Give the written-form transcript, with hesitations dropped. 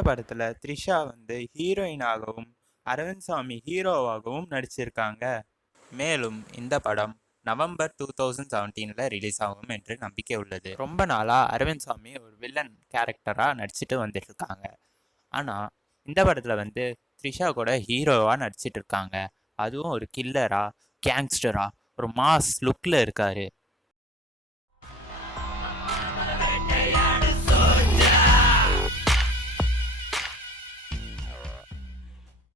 படத்துல த்ரிஷா ஹீரோயினாகவும் அரவிந்த் சாமி ஹீரோவாகவும் நடிச்சிருக்காங்க. மேலும் இந்த படம் நவம்பர் 2017 ரிலீஸ் ஆகும் என்று நம்பிக்கை உள்ளது. ரொம்ப நாளா அரவிந்த் சாமி ஒரு வில்லன் கேரக்டரா நடிச்சிட்டு வந்துட்டு இருக்காங்க. ஆனா இந்த படத்துல த்ரிஷா கூட ஹீரோவா நடிச்சிட்டு இருக்காங்க. அதுவும் ஒரு கில்லரா, கேங்ஸ்டரா, ஒரு மாஸ் லுக்ல இருக்காரு.